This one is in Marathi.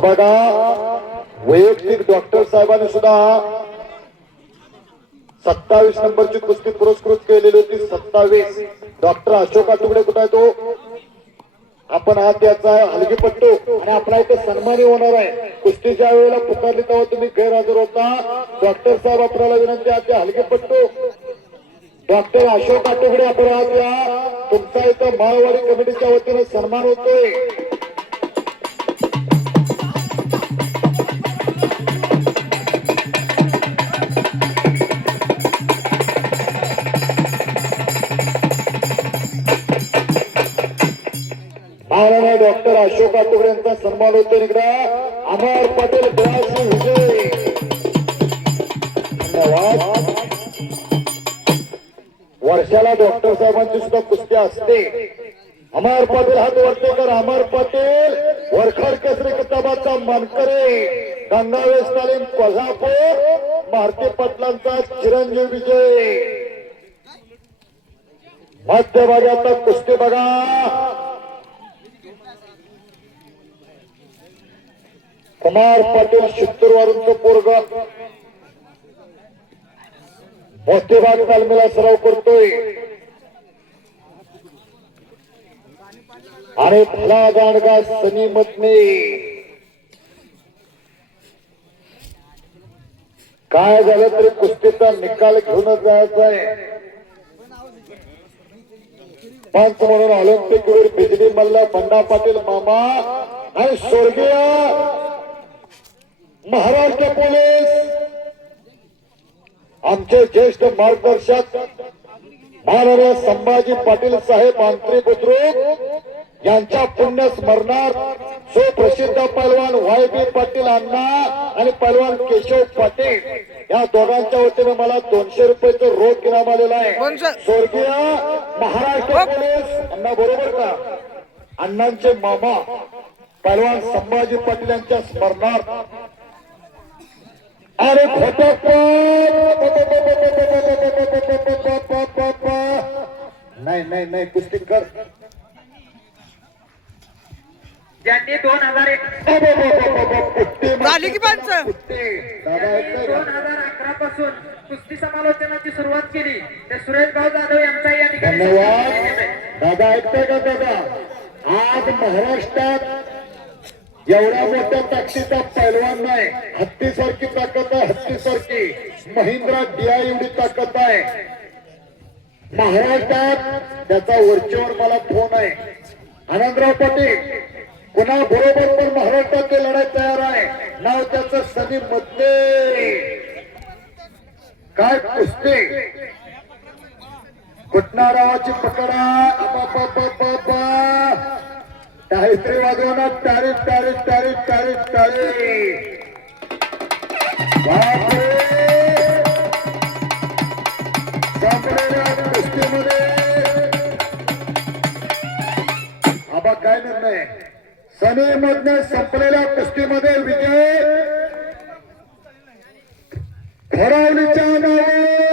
बघा वैयक्तिक डॉक्टर साहेबांनी सुद्धा 27 नंबरची कुस्ती पुरस्कृत केलेली होती. 27 डॉक्टर अशोक आटुकडे कुठे आहे तो? आपण हा त्याचा हलगीपट्टू आणि आपला इथे सन्मानी होणार आहे. कुस्तीच्या वेळेला पुकारली तेव्हा तुम्ही गैरहजर होता. डॉक्टर साहेब आपल्याला विनंती आहे ते हलगीपट्टू डॉक्टर अशोक आटुकडे आपण आज या तुमचा इथं माळवाडी कमिटीच्या वतीने सन्मान होतोय. महाराणा डॉक्टर अशोक आटुकडे यांचा सन्मान होतो. इकडे अमर पाटील बिळाशी विजय. धन्यवाद. वर्षाला डॉक्टर साहेबांची सुद्धा कुस्ती असते. अमर पाटील हात वरतेकर. अमर पाटील वरखड केसरी किताबाचा मानकरी. गंगावेश तालीम कोल्हापूर. भारती पाटलांचा चिरंजीव विजय. मध्यभागात कुस्ती बघा. कुमार पाटील शित्तूरवरूनचं पोरग मोठेबाग तालमीला सराव करतोय आणि भला गाणगा सनी मतने काय झालं तरी कुस्तीचा निकाल घेऊनच जायचा आहे. पंच म्हणून ऑलिम्पिक वीर बिजली मल्ल बंडा पाटील मामा आणि स्वर्गीय महाराष्ट्र पोलीस आमचे ज्येष्ठ मार्गदर्शक माननीय संभाजी पाटील साहेब आंतरी बुद्रुक यांच्या पुण्य स्मरणार्थ सुप्रसिद्ध पैलवान वाय बी पाटील अण्णा आणि पैलवान केशव पाटील या दोघांच्या वतीने मला 200 रुपयाचं रोख इनाम आलेला आहे. स्वर्गीय महाराष्ट्र पोलीस अण्णा बरोबर का? अण्णांचे मामा पैलवान संभाजी पाटील यांच्या स्मरणार्थ अरे नाही कुस्ती कर. ज्यांनी 2011 पासून कुस्ती समालोचनाची सुरुवात केली ते सुरेशभाऊ जाधव यांचा या ठिकाणी धन्यवाद. दादा ऐकताय का दादा? आज महाराष्ट्रात एवढ्या मोठ्या ताकदीचा पैलवान नाही. हत्तीसारखी ताकद आहे. हत्तीसारखी महिंद्रा DI एवढी ताकद आहे महाराष्ट्रात. त्याचा वरचेवर मला फोन आहे. आनंदराव पाटील पुन्हा बरोबर पण महाराष्ट्राची लढाई तयार आहे. नाव त्याचं सनी मधले. काय कुस्ती कुटणारावाची पकडा. टाळी वाजवणार. टाळी टाळी टाळी टाळी टाळी. संपलेल्या कुस्तीमध्ये आबा काय निर्णय? सनी मधने संपलेल्या कुस्तीमध्ये विजय खरावलीच्या नावे